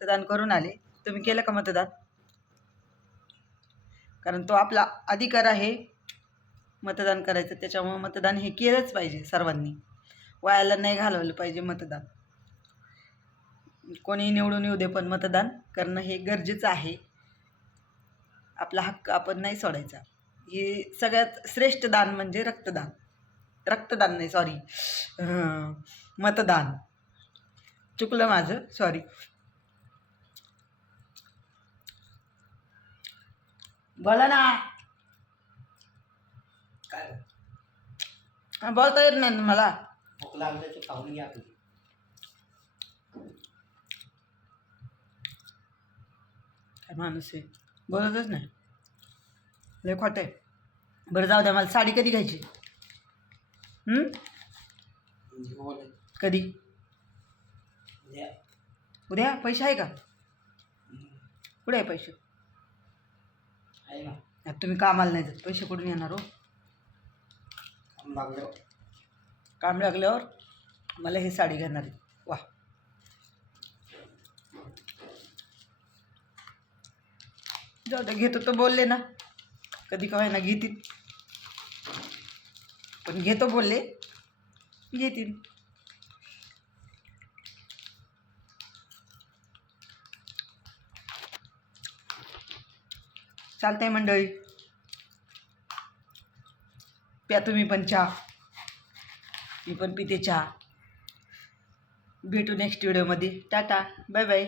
मतदान करून आले. तुम्ही केलं का मतदान? कारण तो आपला अधिकार आहे मतदान करायचं, त्याच्यामुळे मतदान हे केलंच पाहिजे सर्वांनी. वायाला नाही घालवलं पाहिजे मतदान. कोणी निवडून येऊ दे, पण मतदान करणं हे गरजेचं आहे. आपला हक्क आपण नाही सोडायचा. हे सगळ्यात श्रेष्ठ दान म्हणजे रक्तदान. रक्तदान नाही, सॉरी, मतदान. चुकलं माझं, सॉरी. बोला ना. काय बोलता येत नाही ना मला. भूक लागलं तर खाऊन घ्या तुम्ही. काय माणूस आहे, बोलतच नाही, लय खोटं आहे. बरं जाऊ द्या, मला साडी कधी घ्यायची? कधी? उद्या. उद्या? पैसे आहे का? कुठे आहे पैसे? आहे ना. आता तुम्ही कामाला नाही जात, पैसे कुठून येणार हो? काम लागलं. काम लागल्यावर मला ही साडी घेणार आहे. वा, जाऊ द्या, घेतो तर बोलले ना, कधी का ना घेतील, पण घेतो बोलले, घेतील. चालतंय मंडळी, प्या तुम्ही पण चहा, मी पण पिते चहा. भेटू नेक्स्ट व्हिडिओमध्ये. Tata, bye bye.